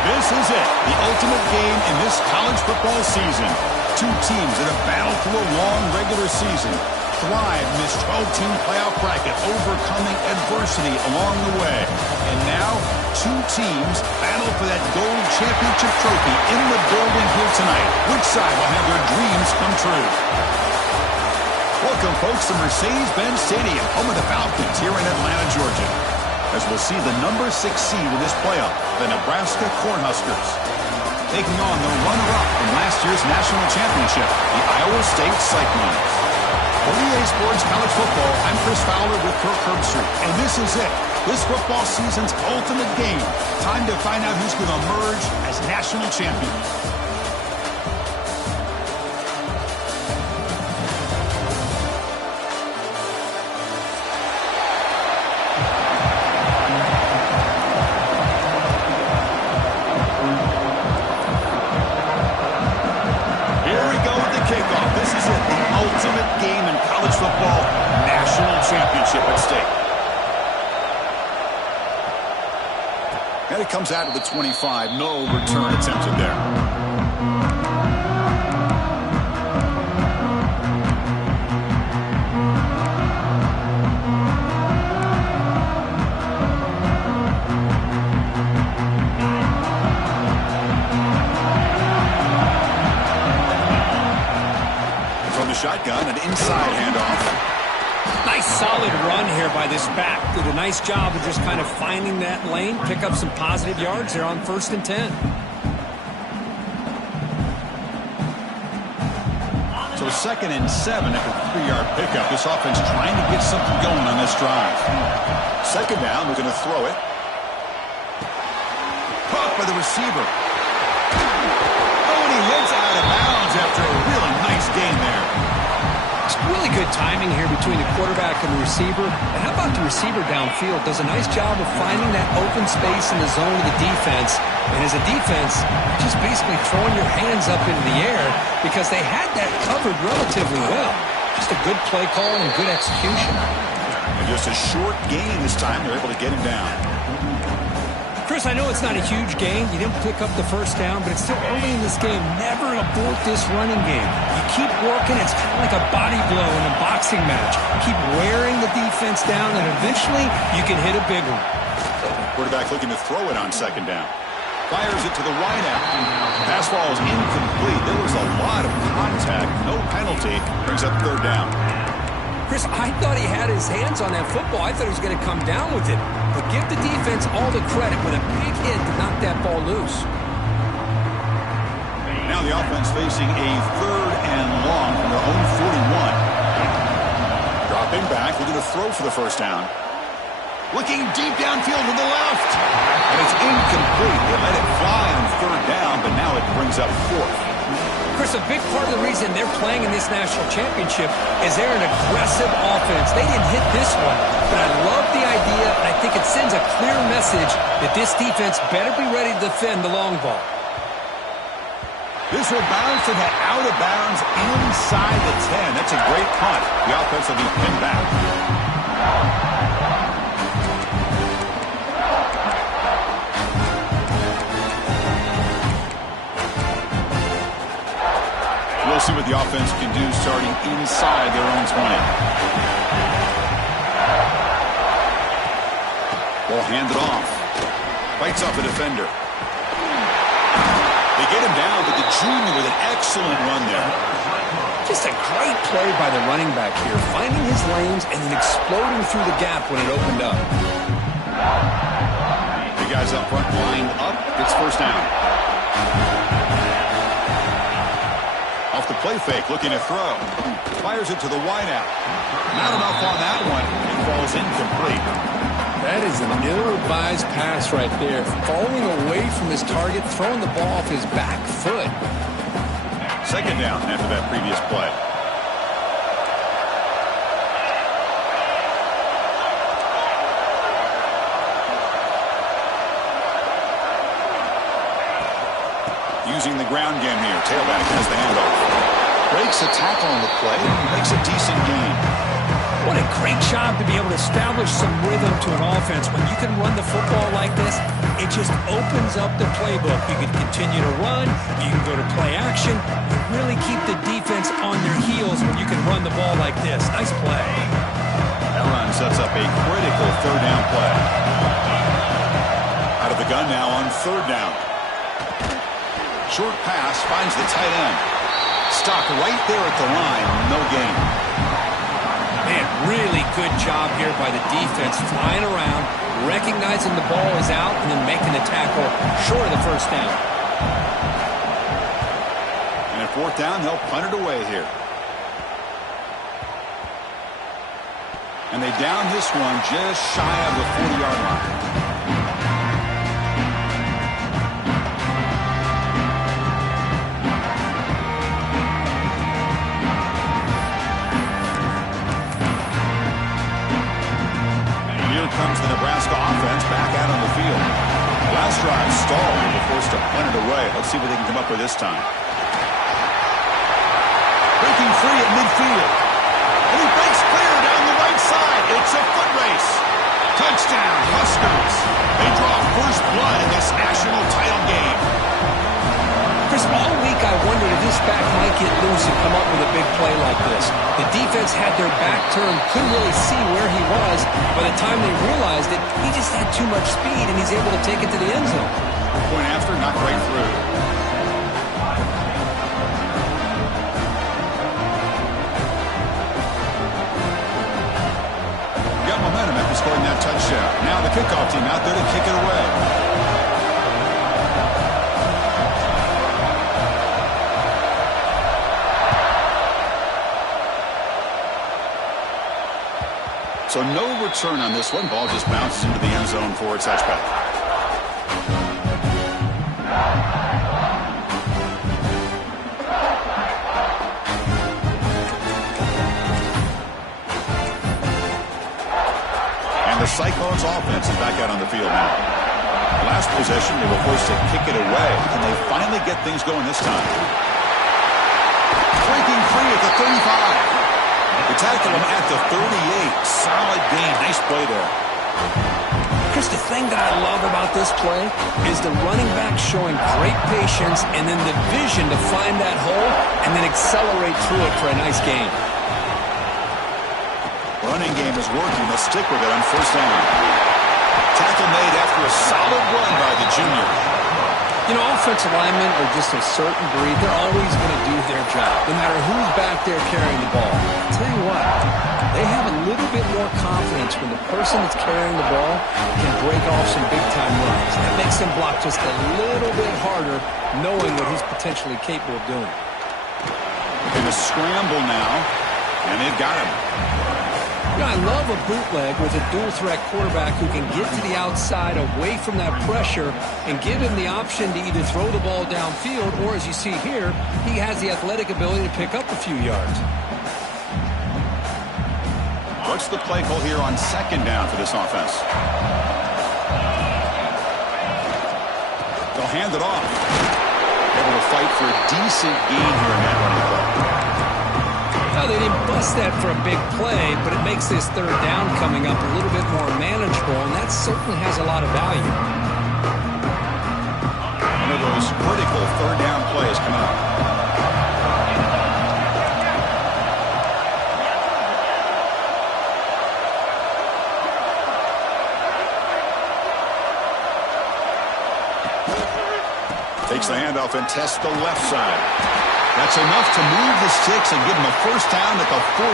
This is it, the ultimate game in this college football season. Two teams that have battled through a long regular season, thrived in this 12-team playoff bracket, overcoming adversity along the way. And now, two teams battle for that gold championship trophy in the building here tonight. Which side will have their dreams come true? Welcome, folks, to Mercedes-Benz Stadium, home of the Falcons here in Atlanta, Georgia, as we'll see the number 6 seed in this playoff, the Nebraska Cornhuskers, taking on the runner-up in last year's national championship, the Iowa State Cyclones. For EA Sports College Football, I'm Chris Fowler with Kirk Herbstreit, and this is it, this football season's ultimate game. Time to find out who's going to emerge as national champions. And it comes out of the 25. No return attempted there. From the shotgun, an inside handoff. Nice solid run here by this back. Did a nice job of just kind of finding that lane, pick up some positive yards there on 1st and 10. So 2nd and 7 after a 3-yard pickup. This offense trying to get something going on this drive. 2nd down, we're going to throw it. Caught by the receiver. Oh, and he hits out of bounds after a really nice gain there. Really good timing here between the quarterback and the receiver. And how about the receiver downfield? Does a nice job of finding that open space in the zone of the defense. And as a defense, just basically throwing your hands up into the air because they had that covered relatively well. Just a good play call and good execution. And just a short gain this time. They're able to get him down. Chris, I know it's not a huge gain. You didn't pick up the 1st down, but it's still early in this game. Never abort this running game. You keep working. It's kind of like a body blow in a boxing match. Keep wearing the defense down, and eventually you can hit a big one. Quarterback looking to throw it on 2nd down. Fires it to the wide out. Pass ball is incomplete. There was a lot of contact. No penalty. Brings up 3rd down. Chris, I thought he had his hands on that football. I thought he was going to come down with it. But give the defense all the credit with a big hit to knock that ball loose. Now the offense facing a 3rd and long from their own 41. Dropping back, looking to throw for the 1st down. Looking deep downfield to the left. And it's incomplete. They let it fly on 3rd down, but now it brings up 4th. Chris, a big part of the reason they're playing in this national championship is they're an aggressive offense. They didn't hit this one, but I love the idea, and I think it sends a clear message that this defense better be ready to defend the long ball. This will bounce and head out of bounds inside the 10. That's a great punt. The offense will be pinned back. We'll see what the offense can do starting inside their own 20. Ball handed off. Fights off a defender. They get him down, but the junior with an excellent run there. Just a great play by the running back here, finding his lanes and then exploding through the gap when it opened up. The guys up front lined up. It's 1st down. Off the play fake, looking to throw. Fires it to the wideout. Not enough on that one. It falls incomplete. That is an ill-advised pass right there. Falling away from his target, throwing the ball off his back foot. Second down after that previous play. Using the ground game here. Tailback has the handoff. Breaks a tackle on the play. Makes a decent gain. What a great job to be able to establish some rhythm to an offense. When you can run the football like this, it just opens up the playbook. You can continue to run. You can go to play action. You really keep the defense on their heels when you can run the ball like this. Nice play. That run sets up a critical third down play. Out of the gun now on third down. Short pass finds the tight end. Stopped right there at the line. No gain. Man, really good job here by the defense, flying around, recognizing the ball is out, and then making the tackle short of the first down. And at fourth down, they'll punt it away here. And they down this one just shy of the 40-yard line. Comes the Nebraska offense back out on the field. Last drive stalled and they're forced to punt it away. Let's see what they can come up with this time. Breaking free at midfield. And he breaks clear down the right side. It's a foot race. Touchdown, Huskers. They draw first blood in this national title game. Chris, all week I wondered if this back might get loose and come up with a big play like this. The defense had their back turned, couldn't really see where he was. By the time they realized it, he just had too much speed, and he's able to take it to the end zone. Point after, not right through. Got momentum after scoring that touchdown. Now the kickoff team out there to kick it away. So no return on this one. Ball just bounces into the end zone for a touchback. And the Cyclones offense is back out on the field now. Last possession, they were forced to kick it away. Can they finally get things going this time? Breaking free at the 35. They tackle him at the 38. Solid gain. Nice play there. Chris, the thing that I love about this play is the running back showing great patience and then the vision to find that hole and then accelerate through it for a nice gain. Running game is working. They'll stick with it on first down. Tackle made after a solid run by the junior. You know, offensive linemen are just a certain breed. They're always going to do their job, no matter who's back there carrying the ball. I'll tell you what, they have a little bit more confidence when the person that's carrying the ball can break off some big-time runs. That makes them block just a little bit harder, knowing what he's potentially capable of doing. In a scramble now, and they've got him. You know, I love a bootleg with a dual-threat quarterback who can get to the outside away from that pressure and give him the option to either throw the ball downfield or, as you see here, he has the athletic ability to pick up a few yards. What's the play call here on second down for this offense? They'll hand it off. Able to fight for a decent gain here in that running play. Well, they didn't bust that for a big play, but it makes this third down coming up a little bit more manageable, and that certainly has a lot of value. One of those critical third down plays coming up. Takes the handoff and tests the left side. That's enough to move the sticks and give them a first down at the 41.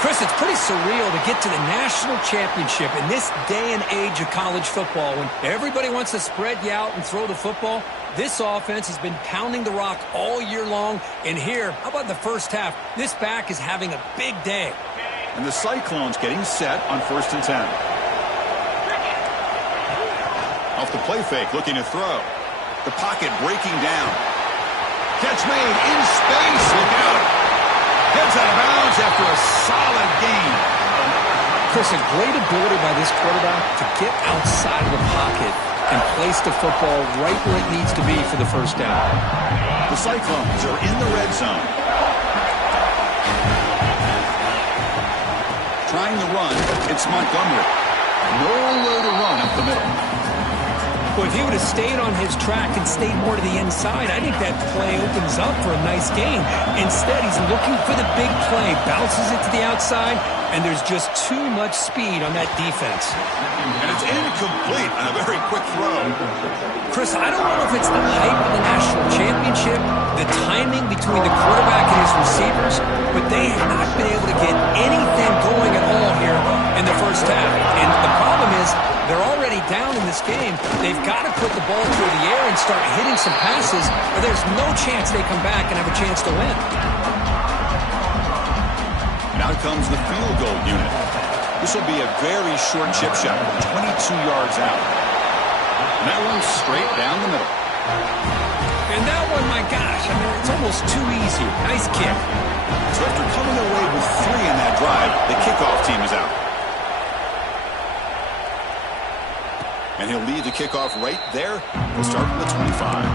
Chris, it's pretty surreal to get to the national championship in this day and age of college football when everybody wants to spread you out and throw the football. This offense has been pounding the rock all year long. And here, how about the first half? This back is having a big day. And the Cyclones getting set on 1st and 10. Off the play fake, looking to throw. The pocket breaking down. Catch made in space. Look out. Heads out of bounds after a solid gain. Chris, a great ability by this quarterback to get outside of the pocket and place the football right where it needs to be for the first down. The Cyclones are in the red zone. Trying to run, it's Montgomery. Nowhere to run up the middle. Well, if he would have stayed on his track and stayed more to the inside, I think that play opens up for a nice gain. Instead, he's looking for the big play, bounces it to the outside, and there's just too much speed on that defense. And it's incomplete on a very quick throw. Chris, I don't know if it's the hype of the national championship, the timing between the quarterback and his receivers, but they have not been able to get anything going at all here in the first half. And the problem is, they're already down in this game. They've got to put the ball through the air and start hitting some passes, or there's no chance they come back and have a chance to win. Now comes the field goal unit. This will be a very short chip shot, 22 yards out. And that one's straight down the middle. And that one, my gosh, I mean, it's almost too easy. Nice kick. So after coming away with 3 in that drive, the kickoff team is out. And he'll lead the kickoff right there. We'll start from the 25.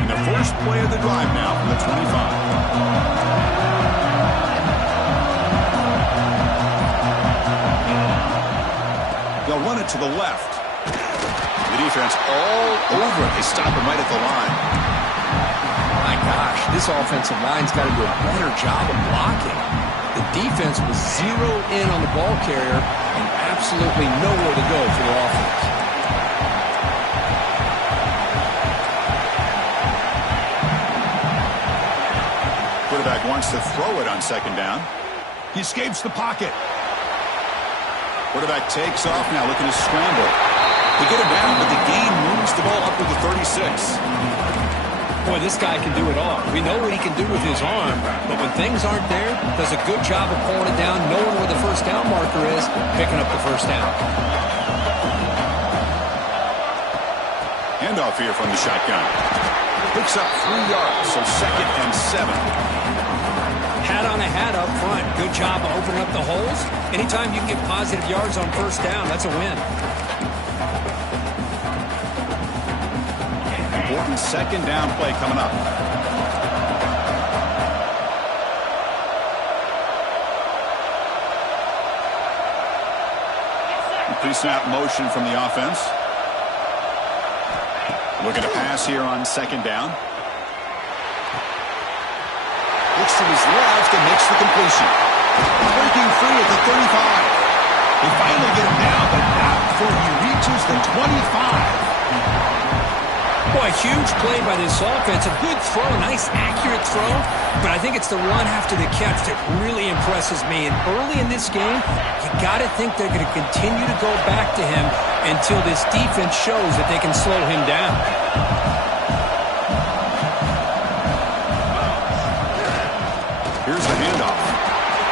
And the first play of the drive now from the 25. They'll run it to the left. The defense all over it. They stop him right at the line. My gosh, this offensive line's got to do a better job of blocking. The defense was zeroed in on the ball carrier and absolutely nowhere to go for the offense. Quarterback wants to throw it on 2nd down. He escapes the pocket. Quarterback takes off now, looking to scramble. They get him down, but the gain moves the ball up to the 36. Boy, this guy can do it all. We know what he can do with his arm, but when things aren't there, does a good job of pulling it down, knowing where the first down marker is, picking up the first down. Handoff here from the shotgun. Picks up 3 yards, so 2nd and 7. Hat on a hat up front. Good job of opening up the holes. Anytime you can get positive yards on first down, that's a win. Important 2nd down play coming up. Pre-snap motion from the offense. Looking to pass here on 2nd down. Looks to his left and makes the completion. Breaking free at the 35. They finally get him down, but not before he reaches the 25. Boy, huge play by this offense. A good throw, nice accurate throw. But I think it's the run after the catch that really impresses me. And early in this game, you got to think they're going to continue to go back to him until this defense shows that they can slow him down. Here's the handoff.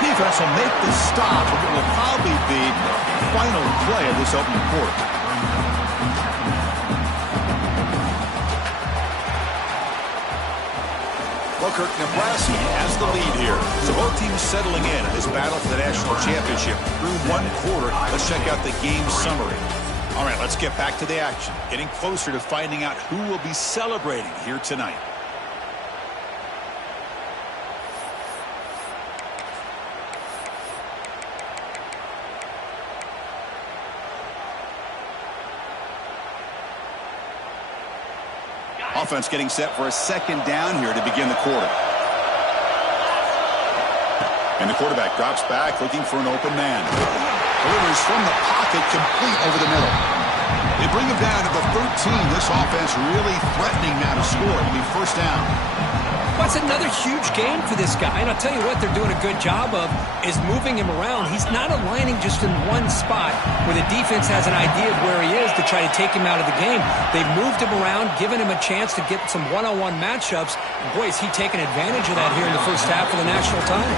Defense will make the stop, but it will probably be the final play of this opening quarter. Kirk, Nebraska has the lead here. So both teams settling in this battle for the national championship through 1 quarter. Let's check out the game summary. All right, let's get back to the action. Getting closer to finding out who will be celebrating here tonight. Offense getting set for a 2nd down here to begin the quarter. And the quarterback drops back looking for an open man. Delivers from the pocket complete over the middle. They bring him down to the 13. This offense really threatening now to score. It'll be first down. Well, it's another huge game for this guy, and I'll tell you what they're doing a good job of is moving him around. He's not aligning just in one spot where the defense has an idea of where he is to try to take him out of the game. They've moved him around, given him a chance to get some one-on-one matchups. Boy, is he taking advantage of that here in the first half of the national title.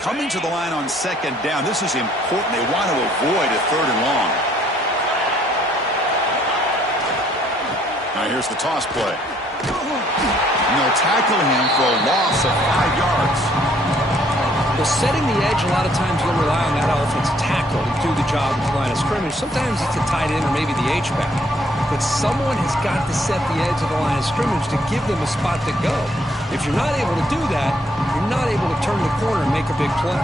Coming to the line on second down. This is important. They want to avoid a third and long. Now here's the toss play. And they'll tackle him for a loss of 5 yards. Well, setting the edge, a lot of times you'll rely on that offensive tackle to do the job at the line of scrimmage. Sometimes it's a tight end or maybe the H-back. But someone has got to set the edge of the line of scrimmage to give them a spot to go. If you're not able to do that, you're not able to turn the corner and make a big play.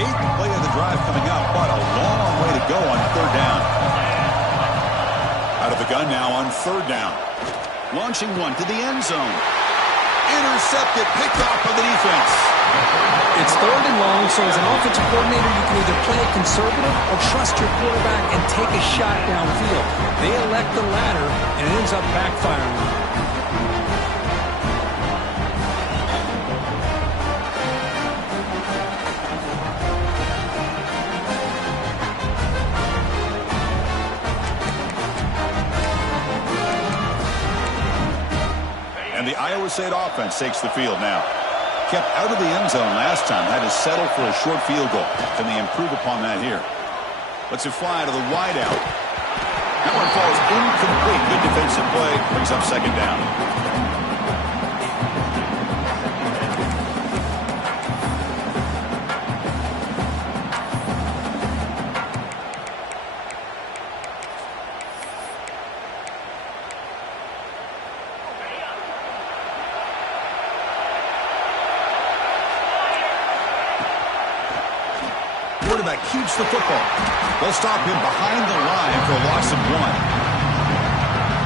8th play of the drive coming up, but a long way to go on third down. Out of the gun now on third down. Launching one to the end zone. Intercepted, picked off by the defense. It's third and long, so as an offensive coordinator, you can either play it conservative or trust your quarterback and take a shot downfield. They elect the latter, and it ends up backfiring. And the Iowa State offense takes the field now. Kept out of the end zone last time. Had to settle for a short field goal. Can they improve upon that here? Lets it fly to the wideout. That one falls incomplete. Good defensive play. Brings up second down. Quarterback keeps the football. They'll stop him behind the line for a loss of 1.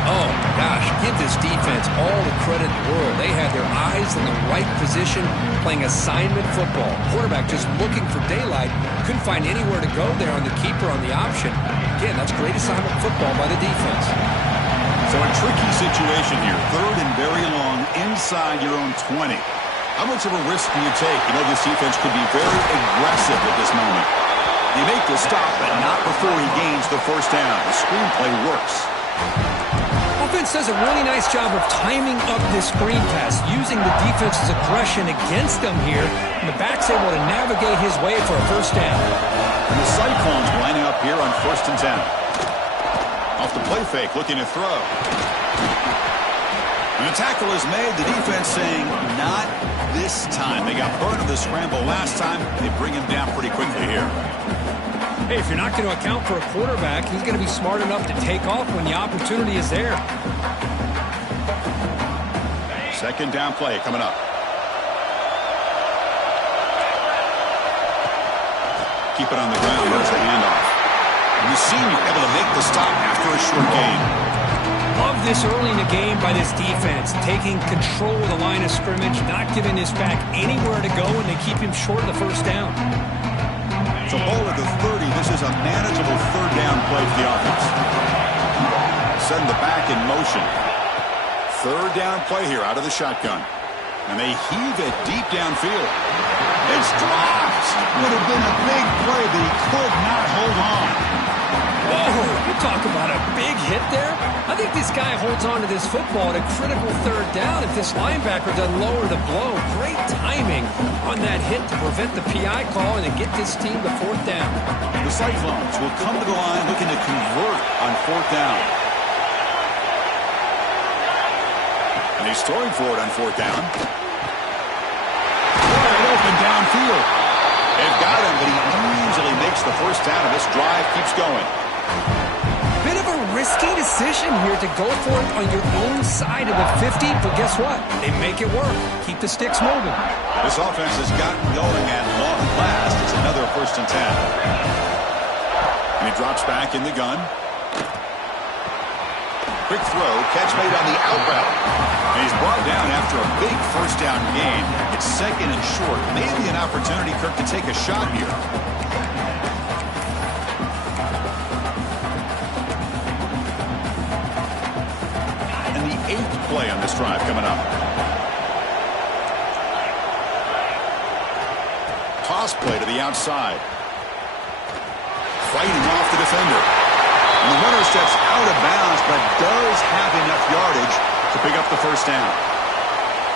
Oh, my gosh. Give this defense all the credit in the world. They had their eyes in the right position, playing assignment football. Quarterback just looking for daylight. Couldn't find anywhere to go there on the keeper on the option. Again, that's great assignment football by the defense. So a tricky situation here. Third and very long inside your own 20. How much of a risk do you take? You know, this defense could be very aggressive at this moment. They make the stop, but not before he gains the first down. The screenplay works. Offense does a really nice job of timing up this screen pass, using the defense's aggression against them here, and the back's able to navigate his way for a first down. And the Cyclones lining up here on 1st and 10. Off the play fake, looking to throw. And the tackle is made. The defense saying, not this time. They got burned in the scramble last time. They bring him down pretty quickly here. Hey, if you're not going to account for a quarterback, he's going to be smart enough to take off when the opportunity is there. Second down play coming up. Keep it on the ground. There's the handoff. And the senior able to make the stop after a short gain. Love this early in the game by this defense, taking control of the line of scrimmage, not giving this back anywhere to go, and they keep him short of the first down. So ball at the 30. This is a manageable third down play for the offense. Send the back in motion. Third down play here out of the shotgun. And they heave it deep downfield. It's dropped. Would have been a big play, but he could not hold on. Whoa, you talk about a big hit there. I think this guy holds on to this football at a critical third down if this linebacker doesn't lower the blow. Great timing on that hit to prevent the PI call and to get this team to fourth down. The Cyclones will come to the line looking to convert on fourth down. And he's throwing for it on fourth down. Wide open downfield. They've got him, but he easily makes the first down, and this drive keeps going. Bit of a risky decision here to go for it on your own side of the 50, but guess what? They make it work. Keep the sticks moving. This offense has gotten going at long last. It's another 1st and 10. And he He drops back in the gun. Quick throw, catch made on the out route. And he's brought down after a big first down gain. It's second and short. Maybe an opportunity, Kirk, to take a shot here. And the 8th play on this drive coming up. Toss play to the outside. Fighting off the defender. And the runner steps out of bounds, but does have enough yardage to pick up the first down.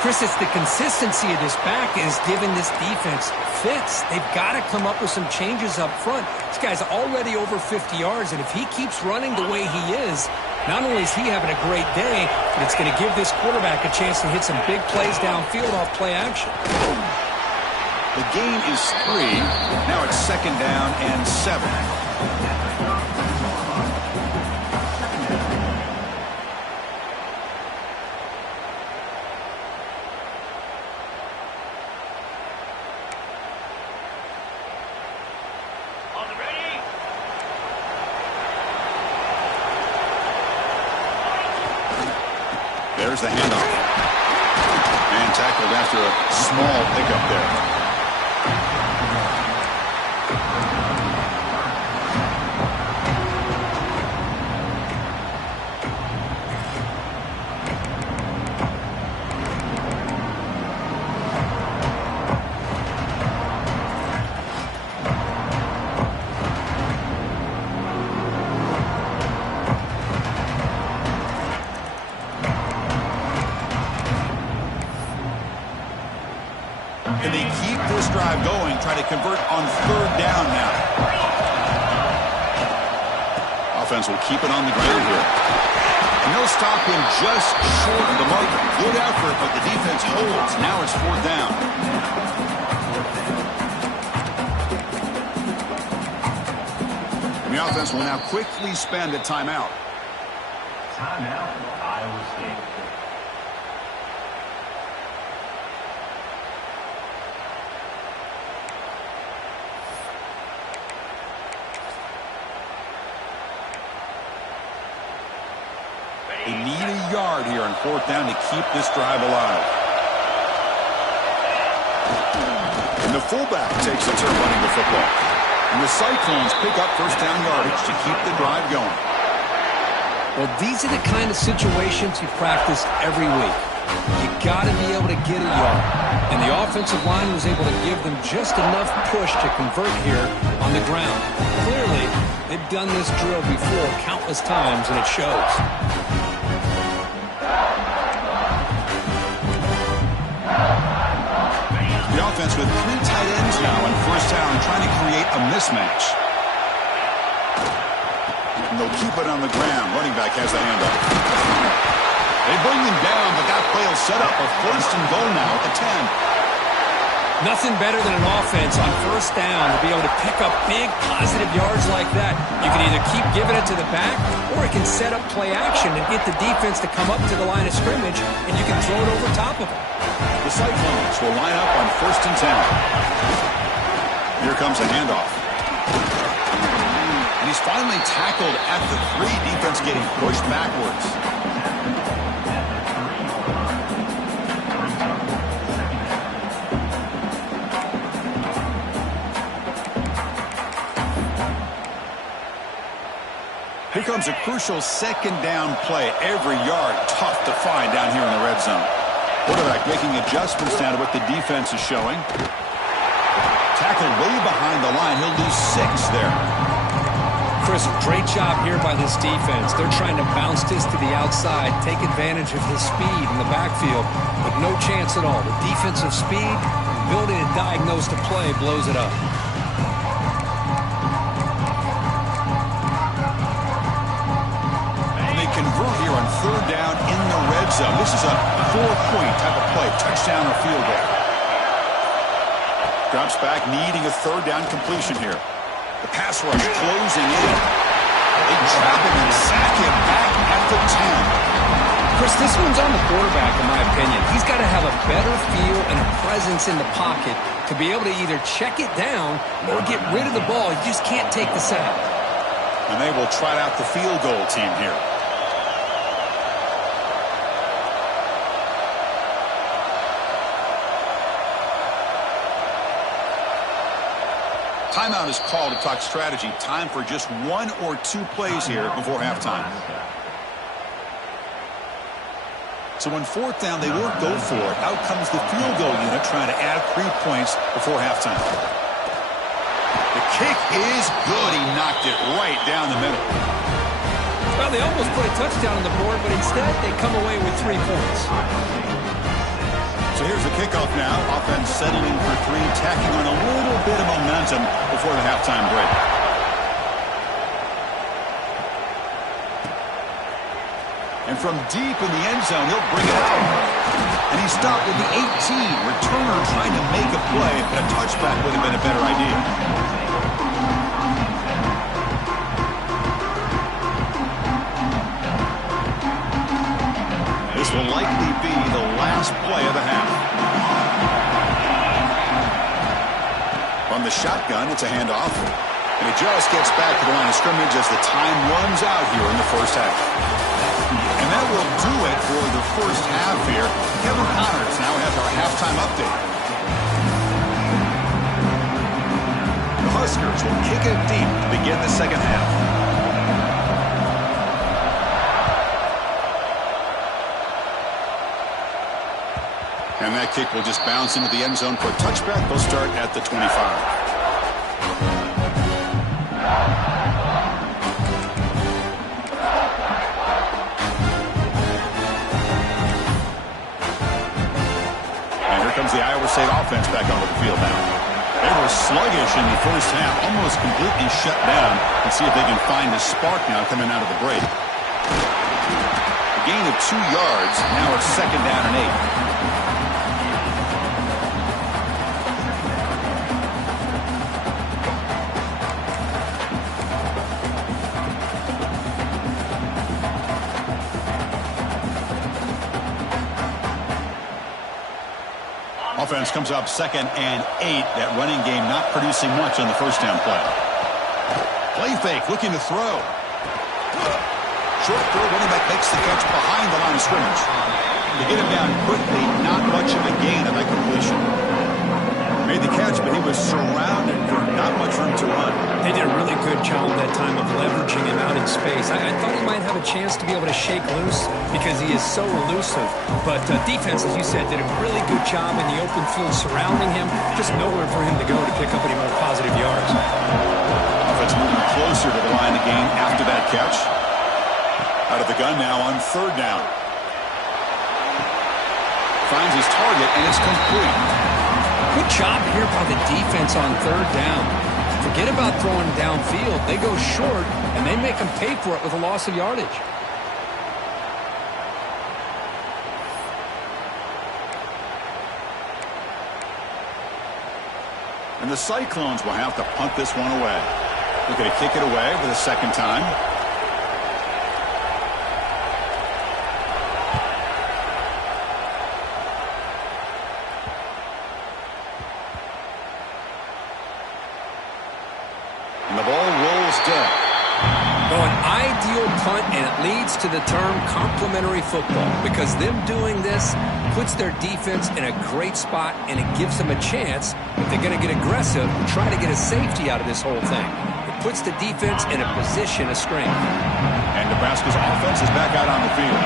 Chris, it's the consistency of this back is giving this defense fits. They've got to come up with some changes up front. This guy's already over 50 yards, and if he keeps running the way he is, not only is he having a great day, but it's going to give this quarterback a chance to hit some big plays downfield off play action. The gain is 3. Now it's second down and 7. There's the handoff. And tackled after a small pickup there. Can they keep this drive going, try to convert on third down now? Offense will keep it on the ground here. And they'll stop him just short of the marker. Good effort, but the defense holds. Now it's fourth down. And the offense will now quickly spend a timeout. Timeout, Iowa State. They need a yard here on fourth down to keep this drive alive. And the fullback takes a turn running the football. And the Cyclones pick up first down yardage to keep the drive going. Well, these are the kind of situations you practice every week. You got to be able to get a yard. And the offensive line was able to give them just enough push to convert here on the ground. Clearly, they've done this drill before countless times, and it shows. The offense with 3 tight ends now on first down, trying to create a mismatch. And they'll keep it on the ground. Running back has the handoff. They bring them down, but that play will set up a first and goal now at the 10. Nothing better than an offense on first down to be able to pick up big positive yards like that. You can either keep giving it to the back, or it can set up play action and get the defense to come up to the line of scrimmage, and you can throw it over top of them. The Cyclones will line up on first and 10. Here comes a handoff. And he's finally tackled at the 3. Defense getting pushed backwards. Here comes a crucial second down play. Every yard tough to find down here in the red zone. Quarterback making adjustments now to what the defense is showing. Tackled way behind the line. He'll lose 6 there. Chris, great job here by this defense. They're trying to bounce this to the outside, take advantage of his speed in the backfield, but no chance at all. The defensive speed, ability to diagnose the play, blows it up. Convert here on third down in the red zone. This is a 4-point type of play, touchdown or field goal. Drops back, needing a third down completion here. The pass rush closing in. They trap him and sack him back at the 10. Chris, this one's on the quarterback, in my opinion. He's got to have a better feel and a presence in the pocket to be able to either check it down or get rid of the ball. You just can't take the sack. And they will trot out the field goal team here. Timeout is called to talk strategy. Time for just 1 or 2 plays here before halftime. So on 4th down, they won't go for it. Out comes the field goal unit trying to add 3 points before halftime. The kick is good. He knocked it right down the middle. Well, they almost put a touchdown on the board, but instead they come away with 3 points. So here's the kickoff now. Offense settling for 3, tacking on a little bit of momentum before the halftime break. And from deep in the end zone, he'll bring it out. And he stopped with the 18. Returner trying to make a play, but a touchback would have been a better idea. This will likely be the last play of the half. From the shotgun, it's a handoff. And he just gets back to the line of scrimmage as the time runs out here in the first half. And that will do it for the first half here. Kevin Connors now has our halftime update. The Huskers will kick it deep to begin the second half. And that kick will just bounce into the end zone for a touchback. They'll start at the 25. And here comes the Iowa State offense back onto the field now. They were sluggish in the first half, almost completely shut down. Let's see if they can find a spark now coming out of the break. A gain of 2 yards. Now it's 2nd down and 8. Offense comes up 2nd and 8. That running game not producing much on the first down play. Play fake, looking to throw. Short throw, running back makes the catch behind the line of scrimmage. To get him down quickly, not much of a gain on that completion. Made the catch, but he was surrounded for not much room to run. They did a really good job that time of leveraging him out in space. I thought he might have a chance to be able to shake loose because he is so elusive. But defense, as you said, did a really good job in the open field surrounding him. Just nowhere for him to go to pick up any more positive yards. Offense moving closer to the line of game after that catch. Out of the gun now on 3rd down. Finds his target, and it's complete. Good job here by the defense on 3rd down. Forget about throwing downfield. They go short, and they make them pay for it with a loss of yardage. And the Cyclones will have to punt this one away. They're going to kick it away for the 2nd time. And the ball rolls dead. Well, an ideal punt, and it leads to the term complementary football because them doing this puts their defense in a great spot, and it gives them a chance, if they're going to get aggressive, try to get a safety out of this whole thing. It puts the defense in a position of strength. And Nebraska's offense is back out on the field.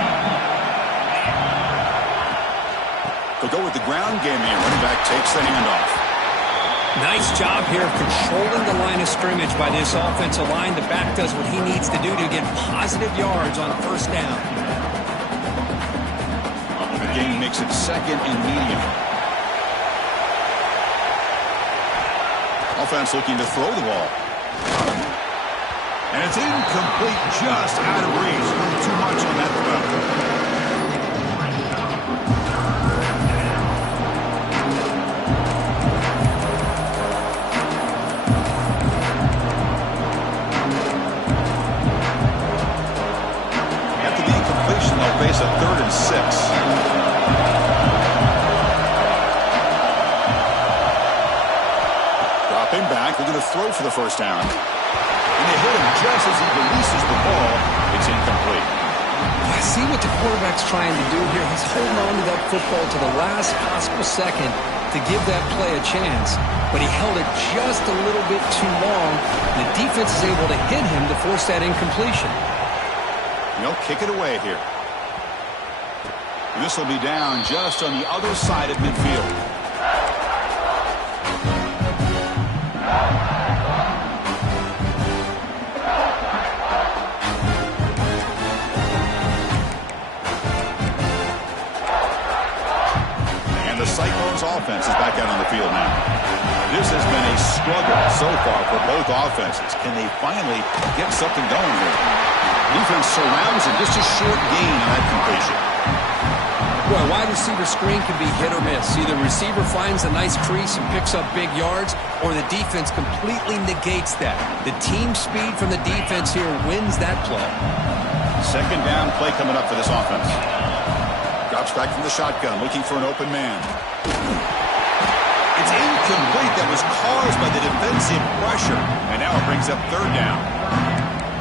They'll go with the ground game here. Running back takes the handoff. Nice job here of controlling the line of scrimmage by this offensive line. The back does what he needs to do to get positive yards on 1st down. The game makes it 2nd and medium. Offense looking to throw the ball. And it's incomplete, just out of reach. A little too much on that throw. Base of 3rd and 6. Dropping back, looking to throw for the 1st down. And they hit hit him just as he releases the ball. It's incomplete. I see what the quarterback's trying to do here. He's holding on to that football to the last possible second to give that play a chance. But he held it just a little bit too long. The defense is able to hit him to force that incompletion. They'll kick it away here. This will be down just on the other side of midfield. The Cyclones offense is back out on the field now. This has been a struggle so far for both offenses. Can they finally get something going here? Defense surrounds him. Just a short gain on that completion. Well, wide receiver screen can be hit or miss. Either the receiver finds a nice crease and picks up big yards, or the defense completely negates that. The team speed from the defense here wins that play. Second down play coming up for this offense. Drops back from the shotgun, looking for an open man. It's incomplete. That was caused by the defensive pressure. And now it brings up third down.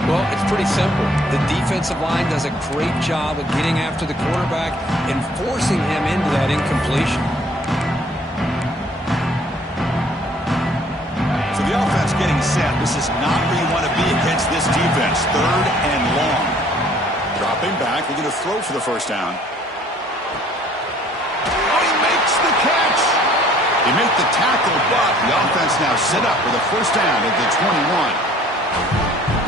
Well, it's pretty simple. The defensive line does a great job of getting after the quarterback and forcing him into that incompletion. So the offense getting set. This is not where you want to be against this defense. Third and long. Dropping back, looking to throw for the first down. The catch. He made the tackle, but the offense now set up with a first down at the 21.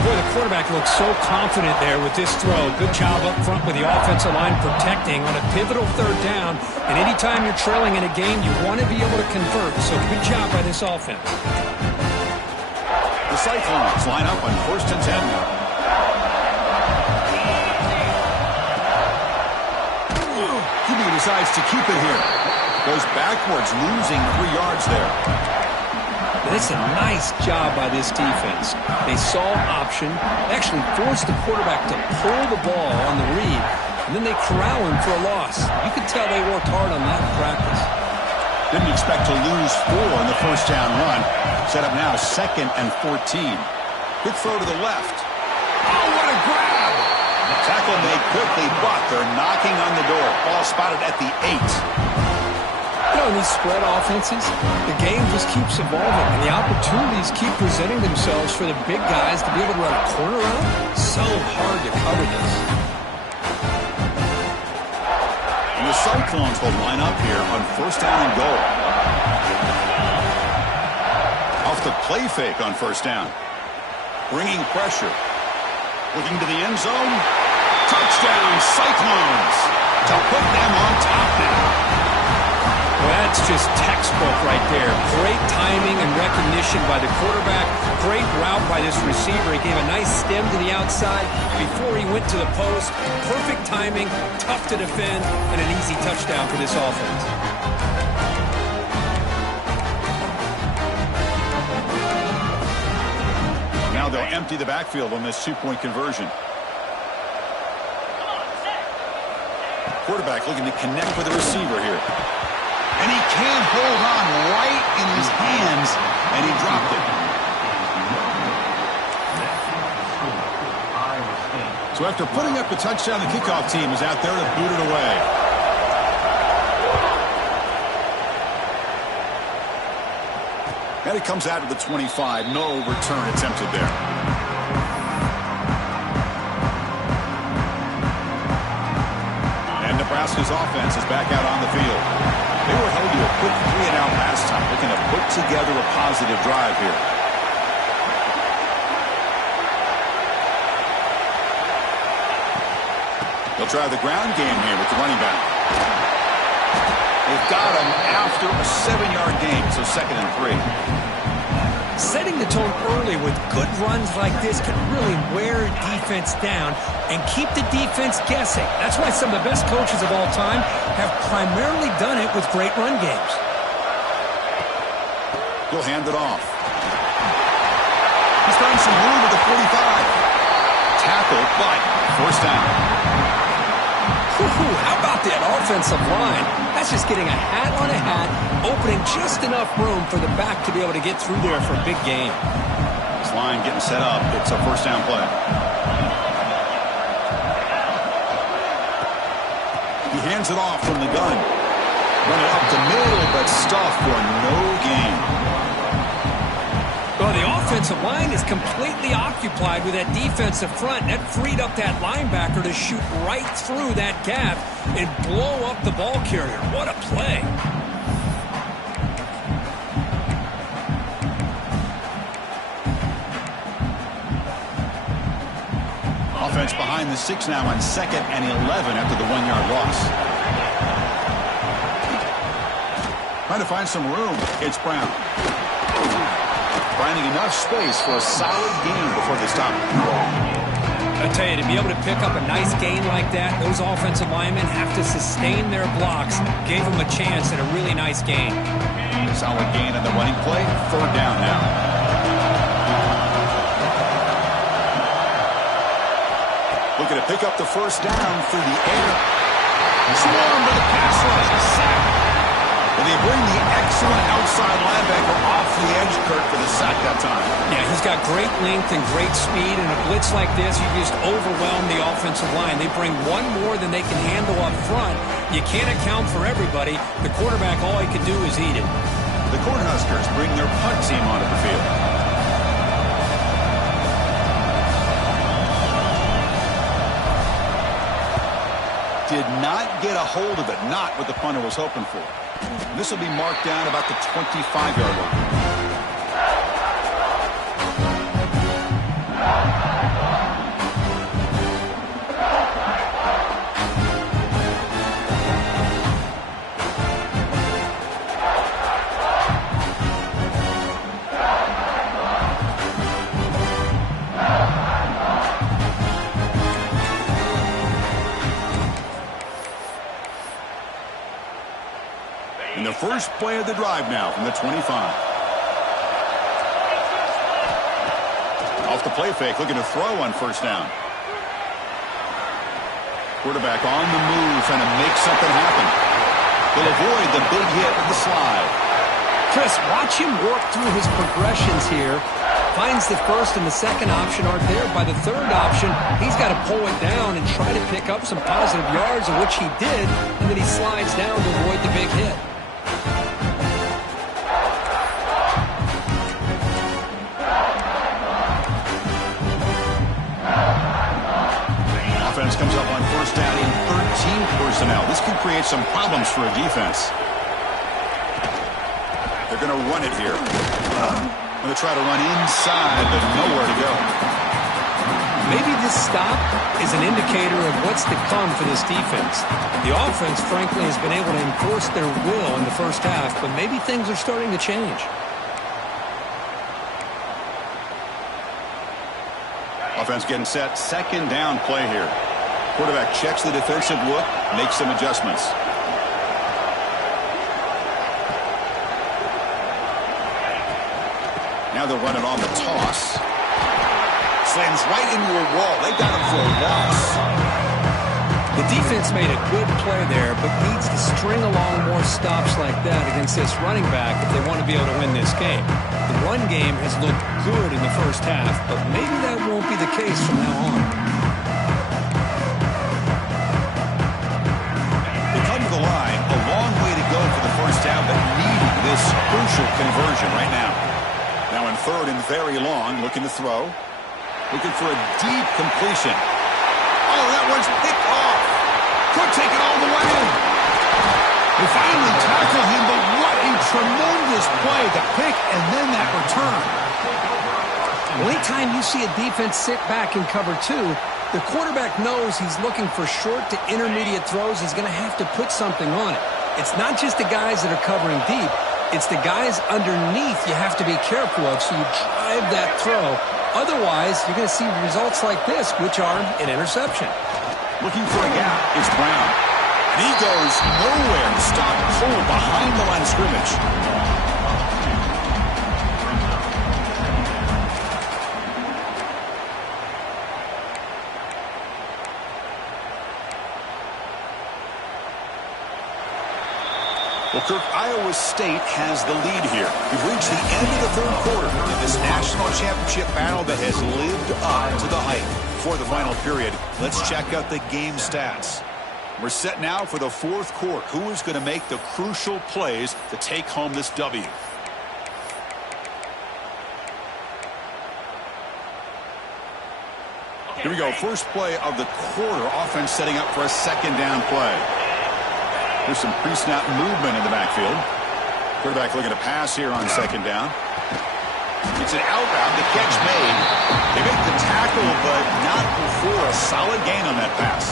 Boy, the quarterback looks so confident there with this throw. Good job up front with the offensive line protecting on a pivotal third down. And anytime you're trailing in a game, you want to be able to convert. So good job by this offense. The Cyclones line up on 1st and 10 now. He decides to keep it here. Goes backwards, losing 3 yards there. That's a nice job by this defense. They saw an option, actually forced the quarterback to pull the ball on the read, and then they corral him for a loss. You could tell they worked hard on that in practice. Didn't expect to lose 4 in the first down run. Set up now 2nd and 14. Quick throw to the left. Oh, what a grab! Tackle made quickly, but they're knocking on the door. Ball spotted at the 8. You know, in these spread offenses, the game just keeps evolving, and the opportunities keep presenting themselves for the big guys to be able to run a corner out. So hard to cover this. And the Cyclones will line up here on 1st down and goal. Off the play fake on 1st down. Bringing pressure. Looking to the end zone. Touchdown, Cyclones. To put them on top now. Well, that's just textbook right there. Great timing and recognition by the quarterback. Great route by this receiver. He gave a nice stem to the outside before he went to the post. Perfect timing, tough to defend, and an easy touchdown for this offense. Now they'll empty the backfield on this 2-point conversion. Quarterback looking to connect with the receiver here. And he can't hold on right in his hands, and he dropped it. So after putting up the touchdown, the kickoff team is out there to boot it away. And it comes out of the 25. No return attempted there. And Nebraska's offense is back out on the field. They were held to a quick 3-and-out last time, looking to put together a positive drive here. They'll try the ground game here with the running back. They've got him after a 7-yard gain, so 2nd and 3. Setting the tone early with good runs like this can really wear a defense down and keep the defense guessing. That's why some of the best coaches of all time have primarily done it with great run games. He'll hand it off. He's found some room at the 45. Tackle, but 1st down. How about that offensive line? That's just getting a hat on a hat, opening just enough room for the back to be able to get through there for a big gain. This line getting set up. It's a first down play. He hands it off from the gun. Run it up the middle, but stuffed for no gain. Well, the offensive line is completely occupied with that defensive front. That freed up that linebacker to shoot right through that gap and blow up the ball carrier. What a play. Offense behind the 6 now on 2nd and 11 after the 1-yard loss. Trying to find some room. It's Brown. Finding enough space for a solid gain before they stop. I tell you, to be able to pick up a nice gain like that, those offensive linemen have to sustain their blocks. Gave them a chance at a really nice gain. Solid gain on the running play. 3rd down now. Looking to pick up the first down through the air. Swarmed by the pass rush. A sack. And they bring the excellent outside linebacker off the edge, Kurt, for the sack that time. Yeah, he's got great length and great speed. In a blitz like this, you just overwhelm the offensive line. They bring one more than they can handle up front. You can't account for everybody. The quarterback, all he can do is eat it. The Cornhuskers bring their punt team onto the field. Did not get a hold of it. Not what the punter was hoping for. This will be marked down about the 25-yard line. And the first play of the drive now from the 25. Off the play fake, looking to throw on first down. Quarterback on the move, trying to make something happen. They'll avoid the big hit with the slide. Chris, watch him work through his progressions here. Finds the first and the second option aren't there. By the third option, he's got to pull it down and try to pick up some positive yards, of which he did, and then he slides down to avoid the big hit. Offense comes up on first down in 13 personnel. This can create some problems for a defense. They're going to run it here. Going to try to run inside, but nowhere to go. Maybe this stop is an indicator of what's to come for this defense. The offense, frankly, has been able to enforce their will in the first half, but maybe things are starting to change. Offense getting set. 2nd down play here. Quarterback checks the defensive look, makes some adjustments. Now they'll run it on the toss. Slams right into a wall. They got him for a loss. The defense made a good play there, but needs to string along more stops like that against this running back if they want to be able to win this game. The run game has looked good in the first half, but maybe that won't be the case from now on. They come to the line. A long way to go for the first down, but needing this crucial conversion right now. Now in 3rd and very long, looking to throw. Looking for a deep completion. Oh, that one's picked off. Could take it all the way in. They finally tackle him, but what a tremendous play. The pick and then that return. Well, anytime you see a defense sit back and cover 2, the quarterback knows he's looking for short to intermediate throws. He's going to have to put something on it. It's not just the guys that are covering deep. It's the guys underneath you have to be careful of, so you drive that throw. Otherwise, you're going to see results like this, which are an interception. Looking for a gap. It's Brown. And he goes nowhere to stop Cole behind the line of scrimmage. Well, Kirk, Iowa State has the lead here. We've reached the end of the third quarter in this national championship battle that has lived up to the hype. For the final period, let's check out the game stats. We're set now for the fourth quarter. Who is going to make the crucial plays to take home this W? Here we go. First play of the quarter. Offense setting up for a second down play. There's some pre-snap movement in the backfield. Quarterback looking to pass here on second down. It's an out route. The catch made. They make the tackle, but not before a solid gain on that pass.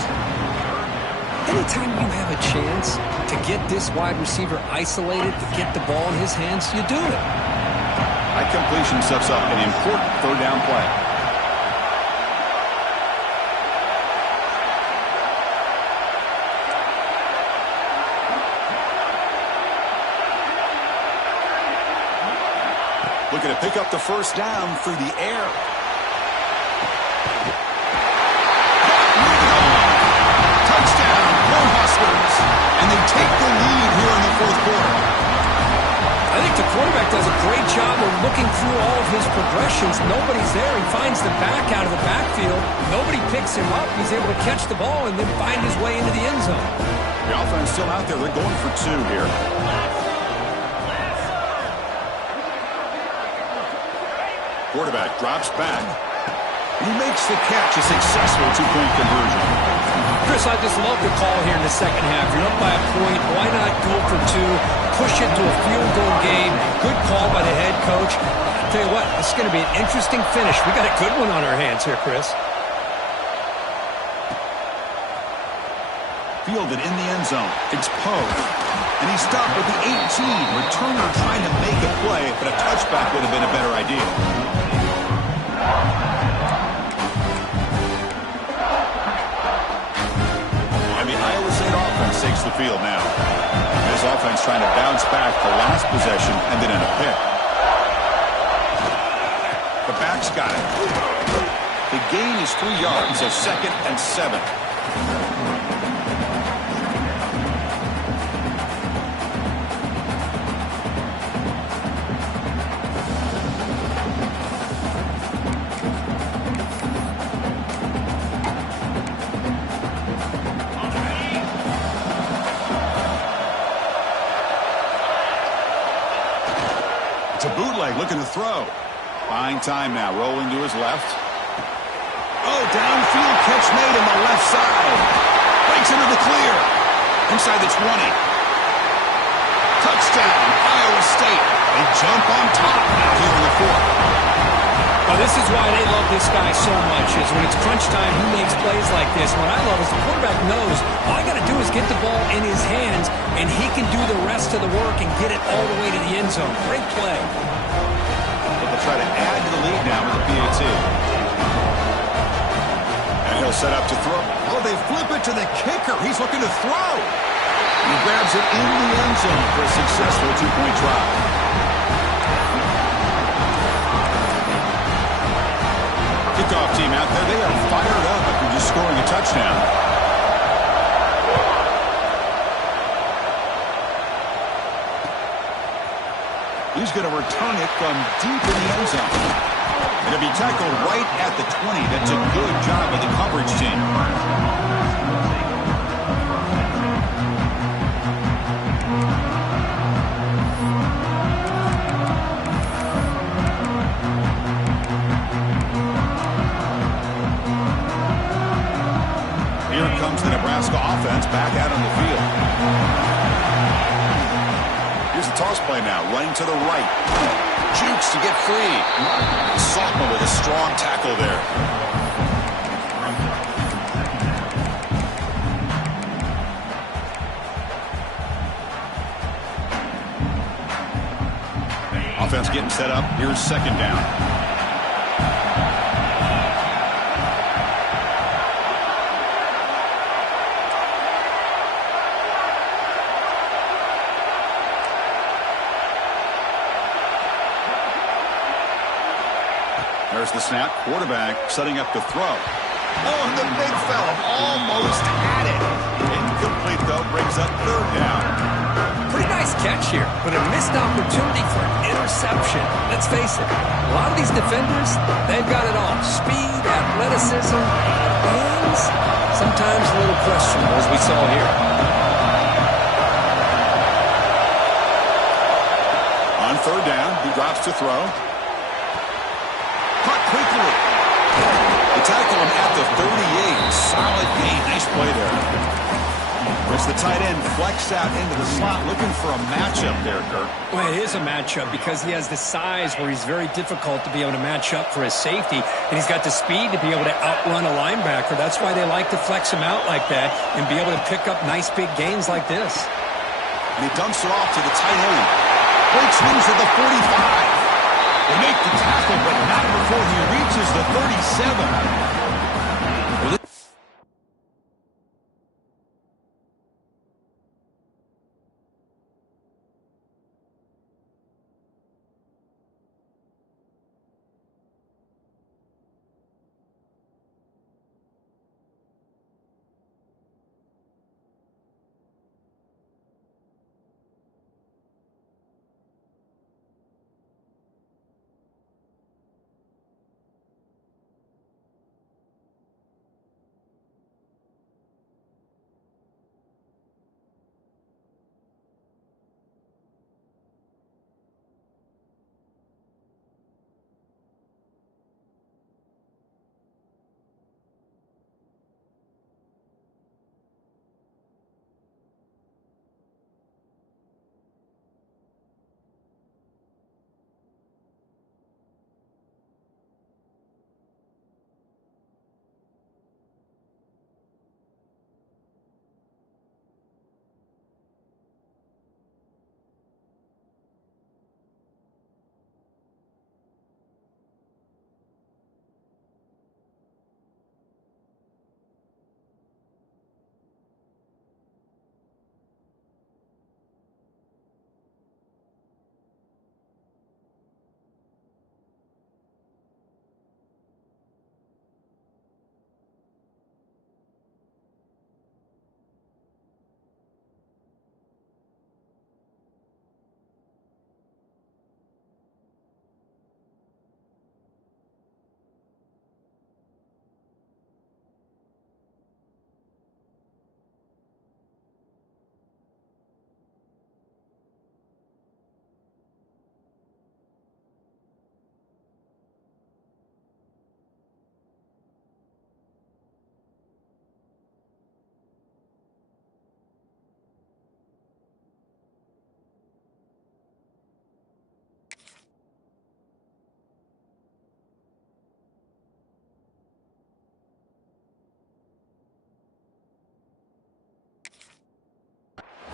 Anytime you have a chance to get this wide receiver isolated, to get the ball in his hands, you do it. High completion sets up an important third down play. Looking to pick up the first down through the air. Touchdown, Cornhuskers. And they take the lead here in the fourth quarter. I think the quarterback does a great job of looking through all of his progressions. Nobody's there. He finds the back out of the backfield. Nobody picks him up. He's able to catch the ball and then find his way into the end zone. The offense still out there. They're going for two here. Quarterback drops back. He makes the catch, a successful two-point conversion. Chris, I just love the call here in the second half. You're up by a point. Why not go for two? Push it to a field goal game. Good call by the head coach. I'll tell you what, this is going to be an interesting finish. We got a good one on our hands here, Chris. Fielded in the end zone. It's Poe. And he stopped with the 18. Returner trying to make a play, but a touchback would have been a better idea. And the Iowa State offense takes the field now. This offense trying to bounce back the last possession and then in a pick. The back's got it. The gain is 3 yards, so 2nd and 7. It's a bootleg looking to throw. Buying time now, rolling to his left. Oh, downfield catch made on the left side. Breaks into the clear. Inside the 20. Touchdown, Iowa State. They jump on top now here in the fourth. Well, this is why they love this guy so much, is when it's crunch time, he makes plays like this. What I love is the quarterback knows all I got to do is get the ball in his hands, and he can do the rest of the work and get it all the way to the end zone. Great play. They'll try to add to the lead now with the PAT. And he'll set up to throw. Oh, they flip it to the kicker. He's looking to throw. He grabs it in the end zone for a successful two-point try. Kickoff team out there. They are fired up after just scoring a touchdown. He's going to return it from deep in the end zone. It'll be tackled right at the 20. That's a good job by the coverage team. Here comes the Nebraska offense back out on the field. Here's the toss play now, running to the right. Jukes to get free. Saltman with a strong tackle there. Offense getting set up. Here's second down. There's the snap. Quarterback setting up to throw. Oh, and the big fella almost had it. Incomplete, though. Brings up third down. Pretty nice catch here, but a missed opportunity for an interception. Let's face it, a lot of these defenders, they've got it all. Speed, athleticism, and sometimes a little questionable, as we saw here. On third down, he drops to throw. Caught quickly. They tackle him at the 38. Solid gain. Nice play there. As the tight end flex out into the slot, looking for a matchup there, Kirk. Well, it is a matchup because he has the size where he's very difficult to be able to match up for his safety, and he's got the speed to be able to outrun a linebacker. That's why they like to flex him out like that and be able to pick up nice big gains like this. And he dumps it off to the tight end. Breaks loose at the 45. They make the tackle, but not before he reaches the 37.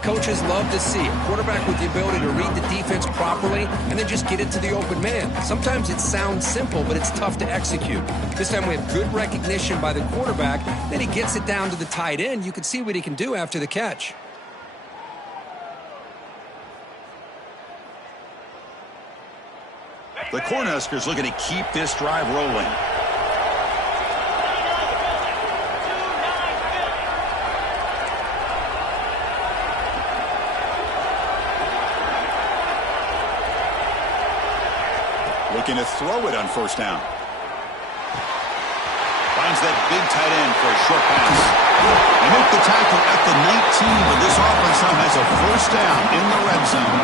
Coaches love to see a quarterback with the ability to read the defense properly and then just get it to the open man. Sometimes it sounds simple, but it's tough to execute. This time we have good recognition by the quarterback. Then he gets it down to the tight end. You can see what he can do after the catch. The Cornhuskers looking to keep this drive rolling. Looking to throw it on first down. Finds that big tight end for a short pass. They make the tackle at the 19, but this offense now has a first down in the red zone.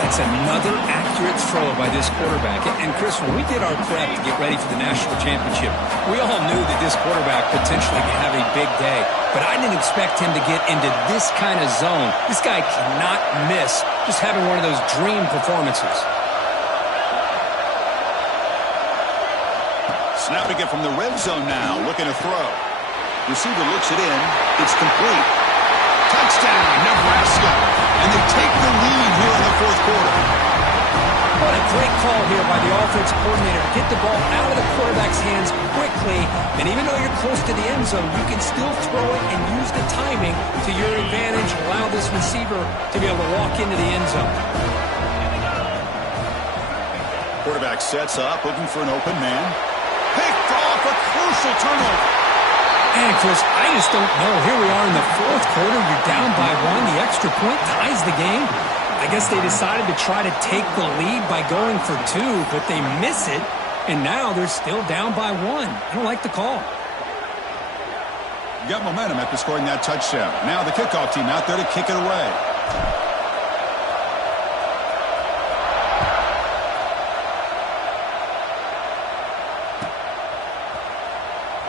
That's another accurate throw by this quarterback. And Chris, when we did our prep to get ready for the national championship, we all knew that this quarterback potentially could have a big day. But I didn't expect him to get into this kind of zone. This guy cannot miss just having one of those dream performances. Snapping it from the red zone now, looking to throw. Receiver looks it in. It's complete. Touchdown, Nebraska. And they take the lead here in the fourth quarter. What a great call here by the offense coordinator to get the ball out of the quarterback's hands quickly. And even though you're close to the end zone, you can still throw it and use the timing to your advantage. Allow this receiver to be able to walk into the end zone. Quarterback sets up, looking for an open man. Picked off, a crucial turnover. And, Chris, I just don't know. Here we are in the fourth quarter. You're down by one. The extra point ties the game. I guess they decided to try to take the lead by going for two, but they miss it, and now they're still down by one. I don't like the call. You got momentum after scoring that touchdown. Now the kickoff team out there to kick it away.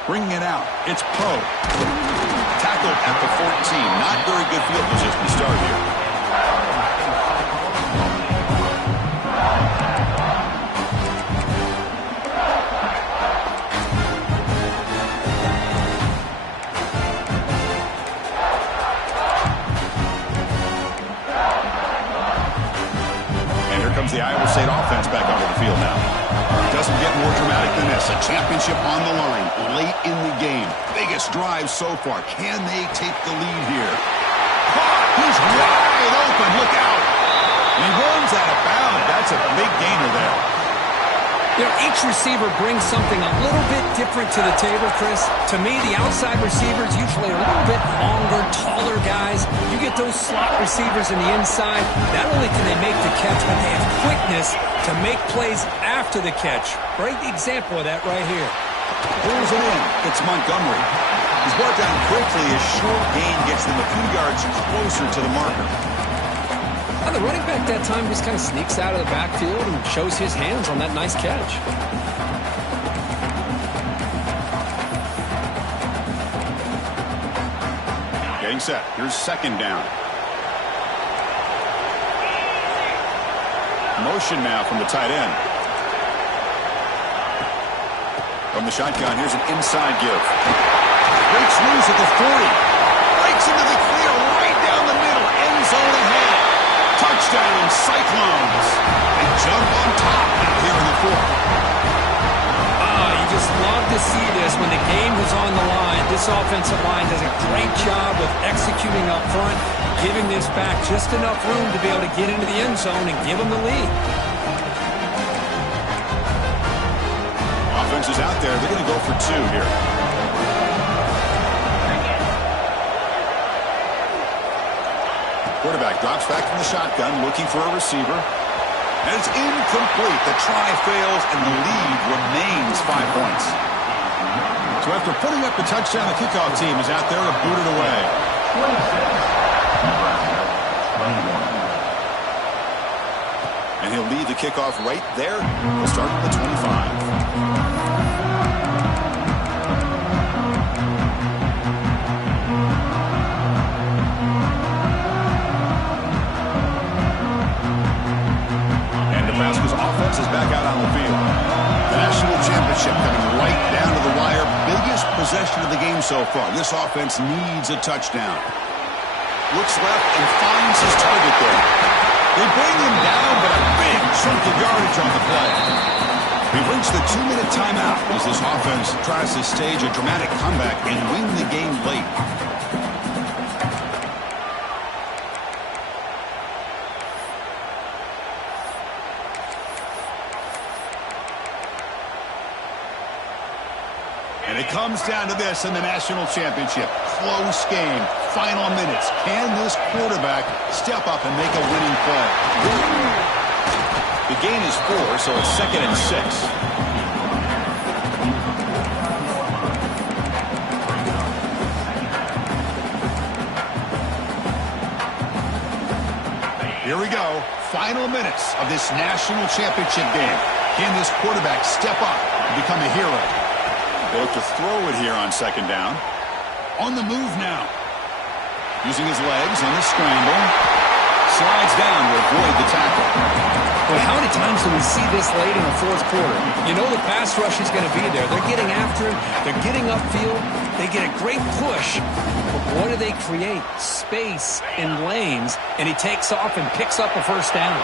Bringing it out. It's Poe. Tackled at the 14. Not very good field position to start here. And here comes the Iowa State offense back onto the field now. Doesn't get more dramatic than this. A championship on the line late in the game. Biggest drive so far. Can they take the lead here? Caught! He's wide open. Look out! And he runs out of bounds. That's a big gainer there. You know, each receiver brings something a little bit different to the table, Chris. To me, the outside receivers usually are a little bit longer, taller guys. You get those slot receivers in the inside. Not only can they make the catch, but they have quickness to make plays after the catch. Great example of that right here. Pulls it in. It's Montgomery. He's brought down quickly. A short gain gets them a few yards closer to the marker. The running back that time just kind of sneaks out of the backfield and shows his hands on that nice catch. Getting set. Here's second down. Motion now from the tight end. From the shotgun, here's an inside give. Breaks loose at the 40. Breaks into the clear right down the middle. End zone ahead. Touchdown, Cyclones. They jump on top now here in the fourth. You just love to see this when the game is on the line. This offensive line does a great job of executing up front, giving this back just enough room to be able to get into the end zone and give them the lead. Offense is out there. They're going to go for two here. Quarterback drops back from the shotgun, looking for a receiver. And it's incomplete. The try fails, and the lead remains 5 points. So after putting up the touchdown, the kickoff team is out there to boot it away. 26, Nebraska, 21. And he'll lead the kickoff right there. We'll start at the 25. Nebraska's offense is back out on the field. The national championship coming right down to the wire. Biggest possession of the game so far. This offense needs a touchdown. Looks left and finds his target there. They bring him down, but a big chunk of yardage on the play. We've reached the 2-minute timeout as this offense tries to stage a dramatic comeback and win the game late. And it comes down to this in the national championship. Close game. Final minutes. Can this quarterback step up and make a winning play? The gain is 4, so it's 2nd and 6. Here we go. Final minutes of this national championship game. Can this quarterback step up and become a hero? They look to throw it here on second down. On the move now. Using his legs on the scramble. Slides down to avoid the tackle. Well, how many times do we see this late in the fourth quarter? You know the pass rush is going to be there. They're getting after him. They're getting upfield. They get a great push. But what do they create? Space in lanes. And he takes off and picks up a first down.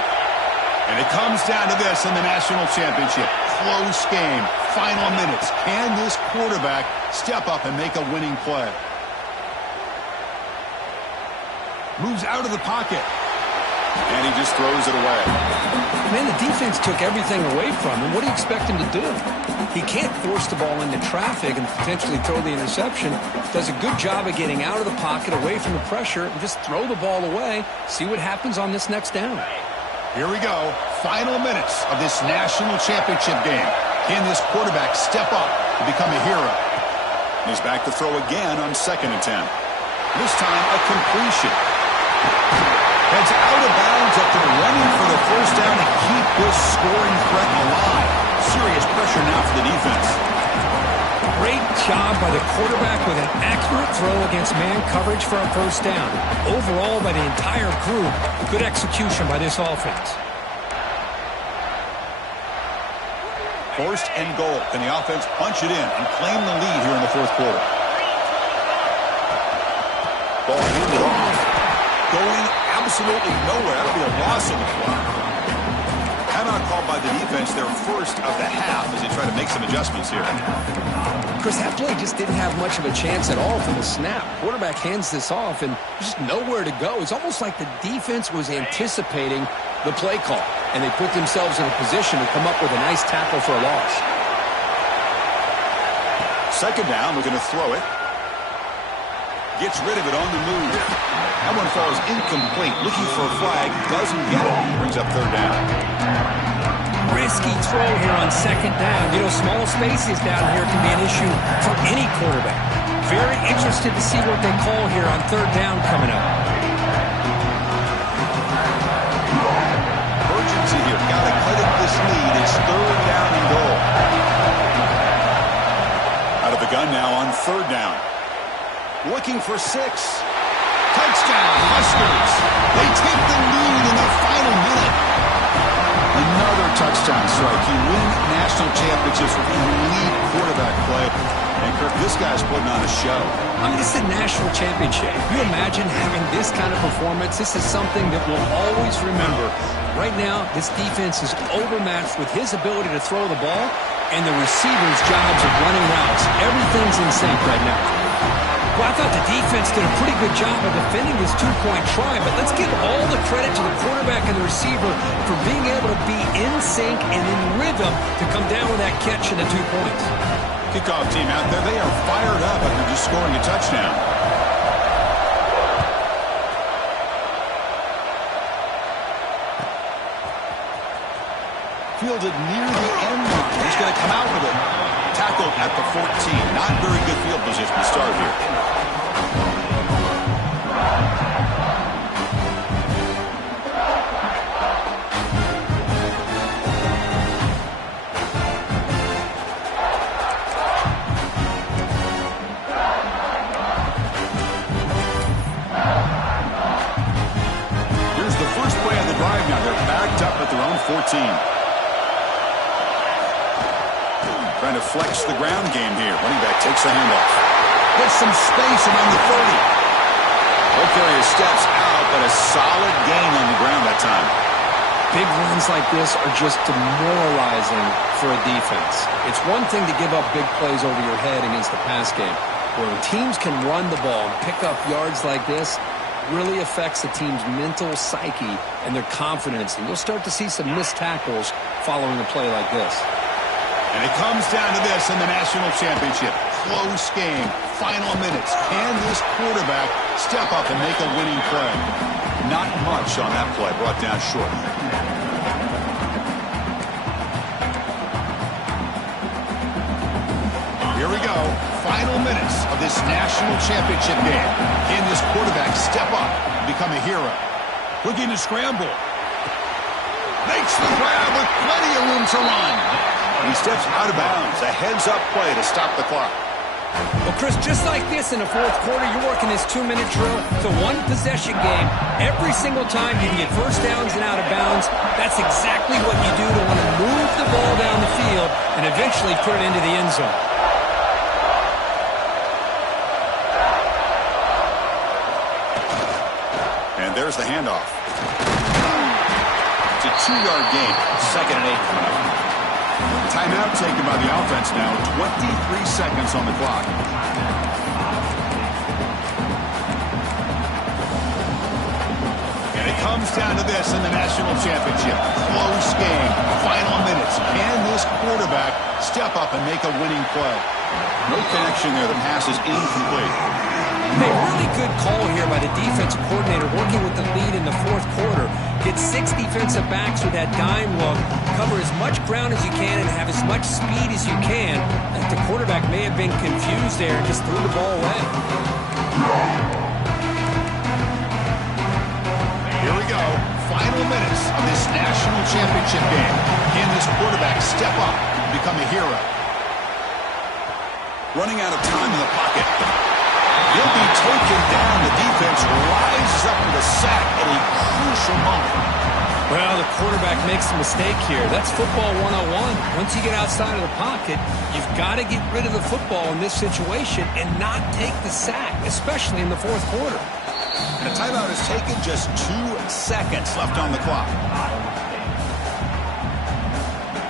And it comes down to this in the national championship. Close game. Final minutes. Can this quarterback step up and make a winning play? Moves out of the pocket. And he just throws it away. Man, the defense took everything away from him. What do you expect him to do? He can't force the ball into traffic and potentially throw the interception. Does a good job of getting out of the pocket, away from the pressure, and just throw the ball away. See what happens on this next down. Here we go. Final minutes of this national championship game. Can this quarterback step up to become a hero? He's back to throw again on 2nd and 10. This time a completion. Heads out of bounds after running for the first down to keep this scoring threat alive. Serious pressure now for the defense. Great job by the quarterback with an accurate throw against man coverage for a first down. Overall, by the entire group, good execution by this offense. 1st and goal. Can the offense punch it in and claim the lead here in the 4th quarter? Ball handed off. Going absolutely nowhere. That'll be a loss on the play. Timeout called by the defense, their first of the half, as they try to make some adjustments here. Chris, that play just didn't have much of a chance at all from the snap. Quarterback hands this off, and there's just nowhere to go. It's almost like the defense was anticipating the play call, and they put themselves in a position to come up with a nice tackle for a loss. 2nd down, looking to throw it. Gets rid of it on the move. That one falls incomplete. Looking for a flag. Doesn't get it. Brings up 3rd down. Risky throw here on 2nd down. You know, small spaces down here can be an issue for any quarterback. Very interested to see what they call here on 3rd down coming up. Urgency here. Got to cut it this lead. It's 3rd down and goal. Out of the gun now on 3rd down. Looking for 6. Touchdown, Huskers. They take the lead in the final minute. Another touchdown strike. You win national championships with elite quarterback play. And, Kirk, this guy's putting on a show. I mean, this is a national championship. Can you imagine having this kind of performance? This is something that we'll always remember. Right now, this defense is overmatched with his ability to throw the ball and the receiver's jobs of running routes. Everything's in sync right now. Well, I thought the defense did a pretty good job of defending this 2-point try, but let's give all the credit to the quarterback and the receiver for being able to be in sync and in rhythm to come down with that catch and the 2 points. Kickoff team out there, they are fired up after just scoring a touchdown. Fielded near the end line. He's going to come out with it. Tackled at the 14. Not very good field position to start here. Here's the first play of the drive now. They're backed up at their own 14. Trying to flex the ground game here. Running back takes the handoff. Gets some space around the 30. He'll carry his steps out, but a solid gain on the ground that time. Big runs like this are just demoralizing for a defense. It's one thing to give up big plays over your head against the pass game. When teams can run the ball and pick up yards like this, really affects the team's mental psyche and their confidence. And you'll start to see some missed tackles following a play like this. And it comes down to this in the national championship. Close game. Final minutes. Can this quarterback step up and make a winning play? Not much on that play. Brought down short. Here we go. Final minutes of this national championship game. Can this quarterback step up and become a hero? Looking to scramble. Makes the grab with plenty of room to run. He steps out of bounds. A heads-up play to stop the clock. Well, Chris, just like this in the 4th quarter, you're working this 2-minute drill. It's a one-possession game. Every single time you can get first downs and out of bounds, that's exactly what you do to want to move the ball down the field and eventually put it into the end zone. And there's the handoff. It's a 2-yard gain. 2nd and 8 coming up. Timeout taken by the offense now. 23 seconds on the clock. And it comes down to this in the national championship. Close game. Final minutes. Can this quarterback step up and make a winning play? No connection there. The pass is incomplete. A really good call here by the defensive coordinator working with the lead in the fourth quarter. Get 6 defensive backs with that dime look. Cover as much ground as you can and have as much speed as you can. The quarterback may have been confused there and just threw the ball away. Here we go. Final minutes of this national championship game. Can this quarterback step up and become a hero? Running out of time in the pocket. He'll be taken down. The defense rises up with a sack at a crucial moment. Well, the quarterback makes a mistake here. That's football 101. Once you get outside of the pocket, you've got to get rid of the football in this situation and not take the sack, especially in the fourth quarter. And a timeout is taken, just 2 seconds left on the clock.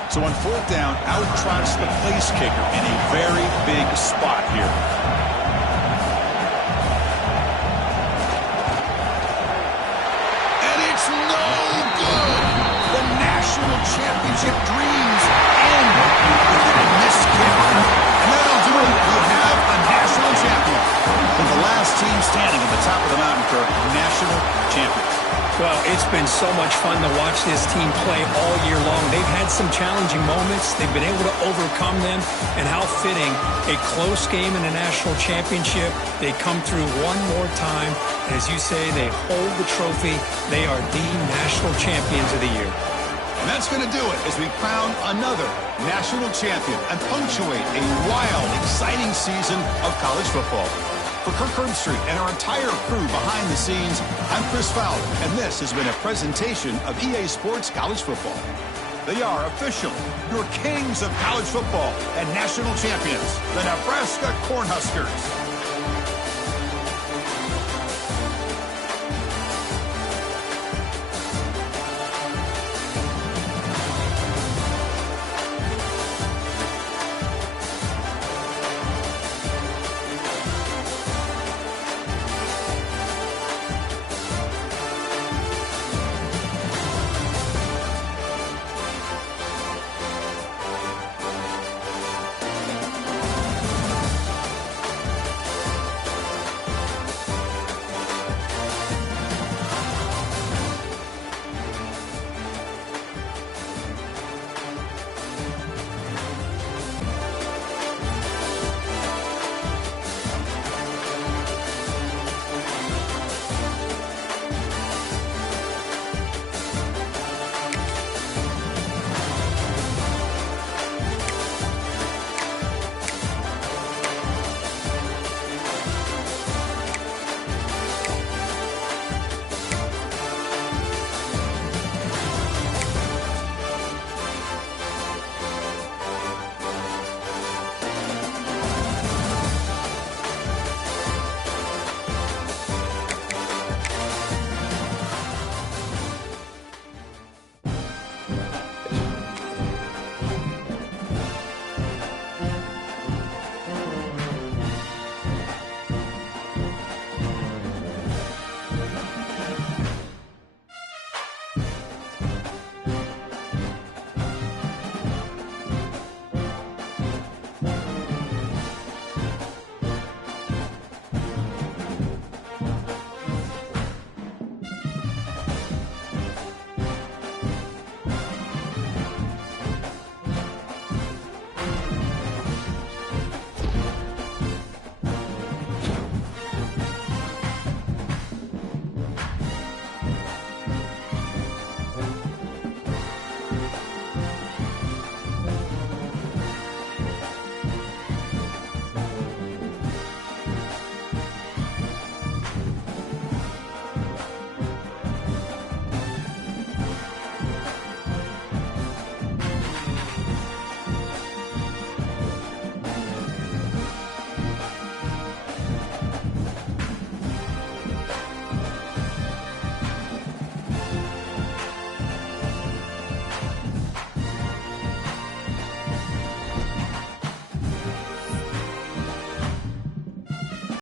So on fourth down, out trots the place kicker in a very big spot here. And it's no good. The national championship dreams end with a missed kick. And that'll do it. We have a national champion. And the last team standing at the top of the mountain for national champions. Well, it's been so much fun to watch this team play all year long. They've had some challenging moments. They've been able to overcome them. And how fitting, a close game in a national championship. They come through one more time. And as you say, they hold the trophy. They are the national champions of the year. And that's going to do it as we crown another national champion and punctuate a wild, exciting season of college football. For Kirk Herbstreit and our entire crew behind the scenes, I'm Chris Fowler, and this has been a presentation of EA Sports College Football. They are official, your kings of college football and national champions, the Nebraska Cornhuskers.